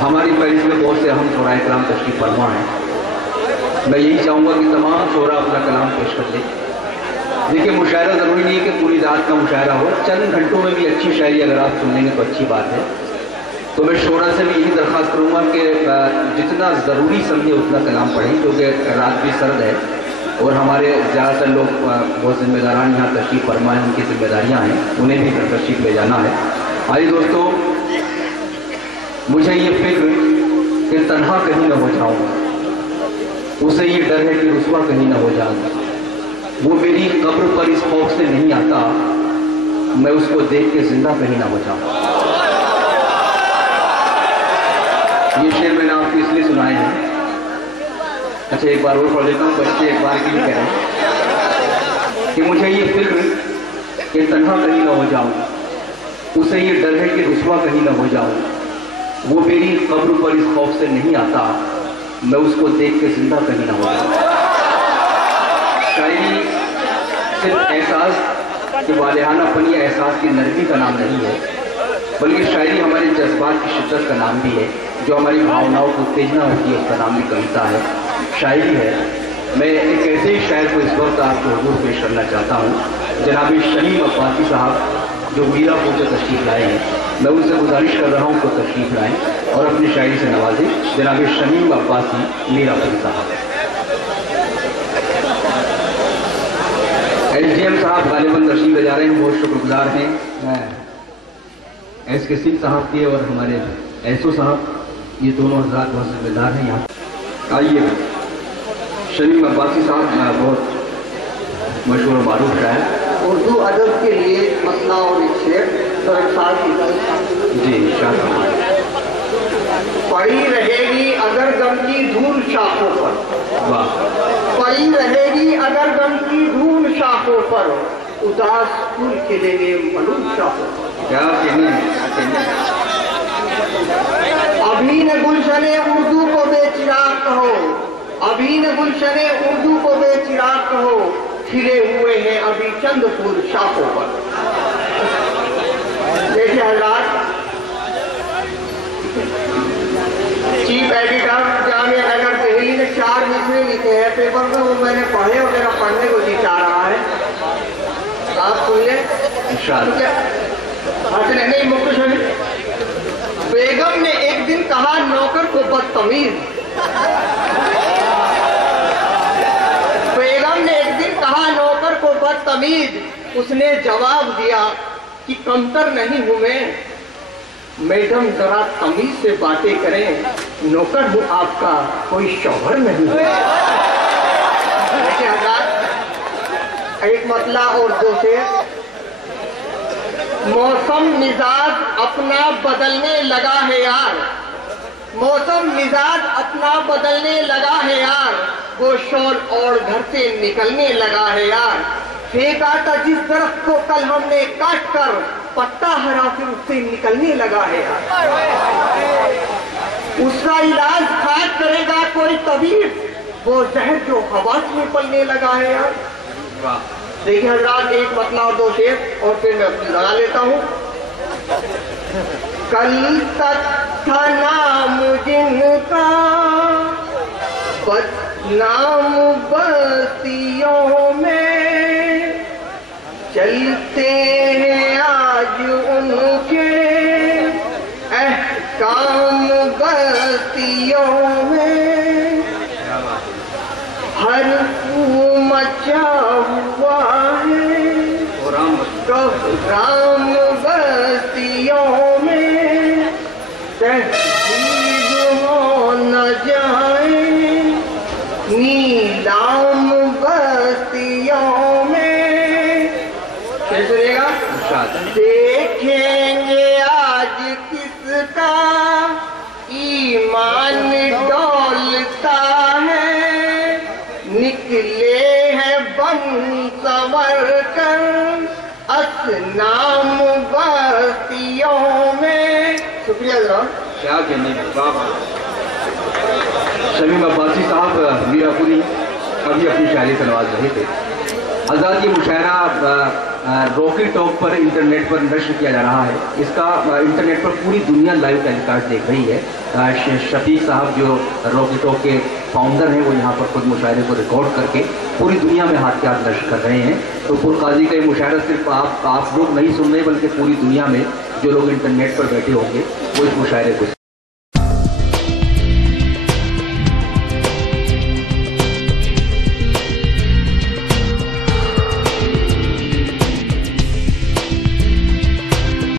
हमारी पैरिस में बहुत से अहम शोराए कलाम तशरीफ फरमा है। मैं यही चाहूँगा कि तमाम शोरा अपना कलाम पेश कर ले। देखिए, मुशायरा ज़रूरी नहीं है कि पूरी रात का मुशायरा हो, चंद घंटों में भी अच्छी शायरी अगर आप सुन लेंगे तो अच्छी बात है। तो मैं शोरा से भी यही दरख्वास्त करूँगा कि जितना ज़रूरी समझे उतना कलाम पढ़ें, क्योंकि रात भी सर्द है और हमारे ज़्यादातर लोग बहुत जिम्मेदारान यहाँ तशरीफ़ फरमा है, उनकी जिम्मेदारियाँ हैं, उन्हें भी तशरीफ़ ले जाना है। आइए दोस्तों, मुझे ये फिक्र कि तन्हा कहीं न हो जाऊँ, उसे ये डर है कि रुसवा कहीं न हो जाऊँ। वो मेरी कब्र पर इस खौफ से नहीं आता, मैं उसको देख के जिंदा कहीं ना हो जाऊं। ये शेर मैंने आपको इसलिए सुनाए हैं। अच्छा, एक बार और पढ़ लेता हूँ, बच्चे एक बार के लिए कह रहे हैं कि मुझे ये फिक्र कि तन्हा कहीं ना हो जाऊं, उसे ये डर है कि रुसवा कहीं ना हो जाऊं। वो मेरी कब्र पर इस खौफ से नहीं आता, मैं उसको देख के जिंदा कहीं ना हो जाऊं। शायरी सिर्फ एहसास के वालिहानापन या एहसास की नरमी का नाम नहीं है, बल्कि शायरी हमारे जज्बात की शिद्दत का नाम भी है। जो हमारी भावनाओं को उत्तेजना होती है उसका नाम भी कविता है, शायरी है। मैं एक ऐसे ही शायर को इस वक्त आपको हुजूर पेश करना चाहता हूँ, जनाब शमीम अब्बासी साहब, जो मीरापुर से तशरीफ लाए हैं। मैं उनसे गुजारिश कर रहा हूँ कि तशरीफ लाएँ और अपनी शायरी से नवाजें। जनाब शमीम अब्बासी मीरापुर साहब। एसडीएम साहब गालिबन तशरीफ ले जा रहे हैं, बहुत शुक्रगुजार हैं एसके सिंह साहब के और हमारे एसओ साहब, ये दोनों हजरात बहुत जिम्मेदार हैं यहाँ। आइए, शमीम अब्बासी साहब बहुत मशहूर और मारूफ शायर, उर्दू अदब के लिए मसला और एक शेर जी शाह। पड़ी रहेगी अगर गम की धूल शाखों पर, वाह। पड़ी रहेगी अगर गम की धूल शाखों पर, उदास फूल खिलेंगे मलूम शाखों पर। क्या कहने, अभी न गुलशने उर्दू को बेचिराग कहो, अभी न गुलशने उर्दू को बेचिराग कहो, खिले हुए हैं अभी चंद फूल शाखों पर। देखिए हजरात, चीफ एडिटर जामिया नगर दिल्ली ने 4 मिसरे लिखे हैं पेपर में, वो मैंने पढ़े और मेरा पढ़ने को जी चाह रहा है, आप सुन लें। नहीं मुख्य बेगम ने एक दिन कहा नौकर को बदतमीज, बेगम ने एक दिन कहा नौकर को बदतमीज, उसने जवाब दिया कि कमतर नहीं हूं मैं, मैडम जरा तमीज से बातें करें, नौकर हूं आपका, कोई शौहर नहीं है। एक मतला और 2 शेर। मौसम मिजाज अपना बदलने लगा है यार, मौसम मिजाज अपना बदलने लगा है यार, वो शॉल और घर से निकलने लगा है यार, फेंका था जिस दरख्त को कल हमने काट कर, पत्ता हरा फिर उससे निकलने लगा है यार, उसका इलाज खाक करेगा कोई तबीब, वो जहर जो हवा में पलने लगा है यार। देखिए हजरात, एक मतला और 2 शेर और फिर मैं अपनी लगा लेता हूँ। कल तक था नाम जिनका बदनाम बस्तियों में, चलते हैं आज उनके अहकाम बस्तियों में, हर मचा हुआ है राम बस्तियों में, तहजीब हो न जाए नीलाम बस्तियों में। क्या सुनेगा? देखेंगे आज किसका ईमान डोलता है, निकले हैं बन संवर कर असनाम बस्तियों में। शुक्रिया जनाब। क्या कहने, शमीम अब्बासी साहब मीरापुरी अभी अपनी शायरी से नवाज रहे थे। हज़रात, ये मुशायरा रॉकी टॉक पर इंटरनेट पर नष्ट किया जा रहा है। इसका इंटरनेट पर पूरी दुनिया लाइव टेलीकास्ट देख रही है। शफीक साहब जो रॉकी टॉक के फाउंडर हैं वो यहाँ पर खुद मुशायरे को रिकॉर्ड करके पूरी दुनिया में हाथ के हाथ नष्ट कर रहे हैं। तो पुरकाजी का ये मुशायरा सिर्फ आप लोग नहीं सुन रहे बल्कि पूरी दुनिया में जो लोग इंटरनेट पर बैठे होंगे वो इस मुशायरे को